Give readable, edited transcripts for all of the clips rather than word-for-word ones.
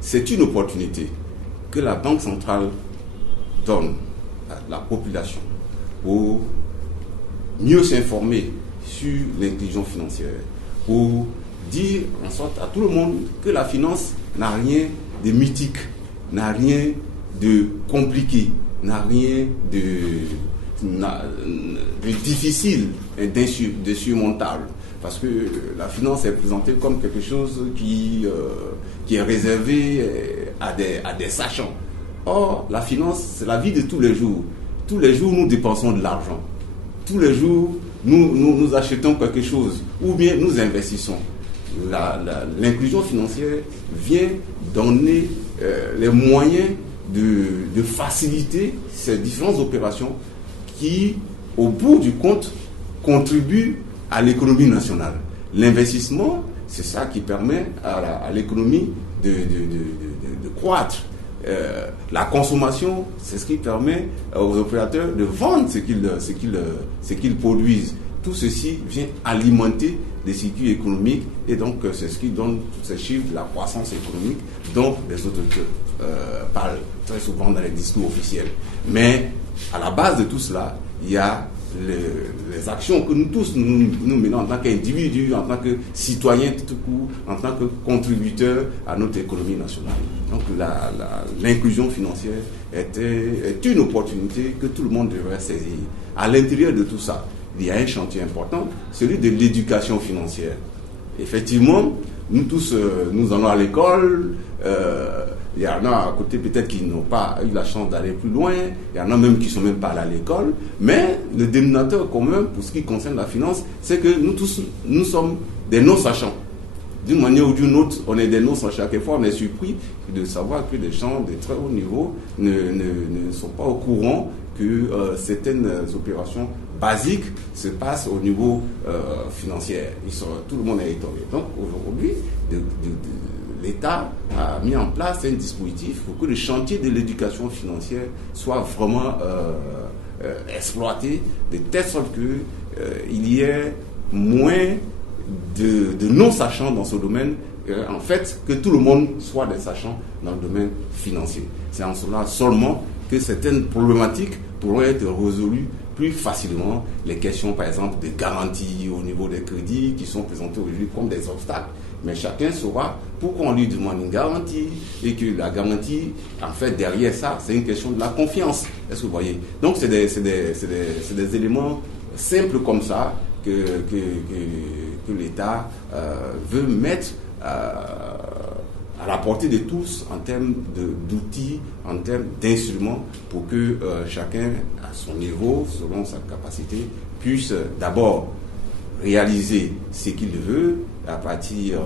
C'est une opportunité que la Banque centrale donne à la population pour mieux s'informer sur l'inclusion financière, pour dire en sorte à tout le monde que la finance n'a rien de mythique, n'a rien de compliqué, n'a rien de difficile et d'insurmontable. Parce que la finance est présentée comme quelque chose qui est réservé à des sachants. Or, la finance, c'est la vie de tous les jours. Tous les jours, nous dépensons de l'argent. Tous les jours, nous achetons quelque chose ou bien nous investissons. L'inclusion financière vient donner les moyens de faciliter ces différentes opérations qui, au bout du compte, contribuent à l'économie nationale. L'investissement, c'est ça qui permet à l'économie de croître. La consommation, c'est ce qui permet aux opérateurs de vendre ce qu'ils produisent. Tout ceci vient alimenter les circuits économiques et donc c'est ce qui donne tous ces chiffres de la croissance économique dont les autorités parlent très souvent dans les discours officiels. Mais à la base de tout cela, il y a les actions que nous tous nous menons en tant qu'individus, en tant que citoyens tout court, en tant que contributeurs à notre économie nationale. Donc l'inclusion financière est une opportunité que tout le monde devrait saisir. À l'intérieur de tout ça, il y a un chantier important, celui de l'éducation financière. Effectivement, nous tous, nous allons à l'école. Il y en a à côté peut-être qui n'ont pas eu la chance d'aller plus loin. Il y en a même qui ne sont même pas allés à l'école. Mais le dénominateur commun pour ce qui concerne la finance, c'est que nous tous, nous sommes des non-sachants. D'une manière ou d'une autre, on est des non-sachants. Quelquefois, on est surpris de savoir que des gens de très haut niveau ne sont pas au courant que certaines opérations basiques se passent au niveau financier. Tout le monde est étonné. Donc aujourd'hui, l'État a mis en place un dispositif pour que le chantier de l'éducation financière soit vraiment exploité de telle sorte qu'il y ait moins de non-sachants dans ce domaine, en fait, que tout le monde soit des sachants dans le domaine financier. C'est en cela seulement que certaines problématiques pourront être résolues plus facilement. Les questions, par exemple, de garantie au niveau des crédits qui sont présentés aujourd'hui comme des obstacles. Mais chacun saura pourquoi on lui demande une garantie et que la garantie, en fait, derrière ça, c'est une question de la confiance. Est-ce que vous voyez? Donc, c'est des éléments simples comme ça que l'État veut mettre à la portée de tous en termes d'outils, en termes d'instruments pour que chacun, à son niveau, selon sa capacité, puisse d'abord réaliser ce qu'il veut à partir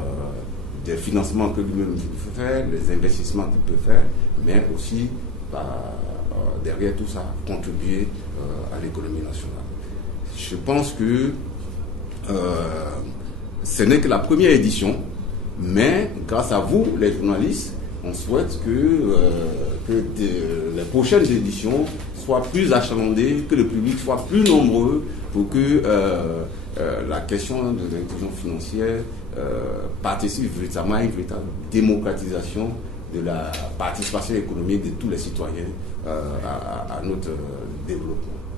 des financements que lui-même peut faire, les investissements qu'il peut faire, mais aussi derrière tout ça, contribuer à l'économie nationale. Je pense que ce n'est que la première édition, mais grâce à vous, les journalistes, on souhaite que les prochaines éditions soient plus achalandées, que le public soit plus nombreux pour que la question de l'inclusion financière participe véritablement à une véritable démocratisation de la participation économique de tous les citoyens à notre développement.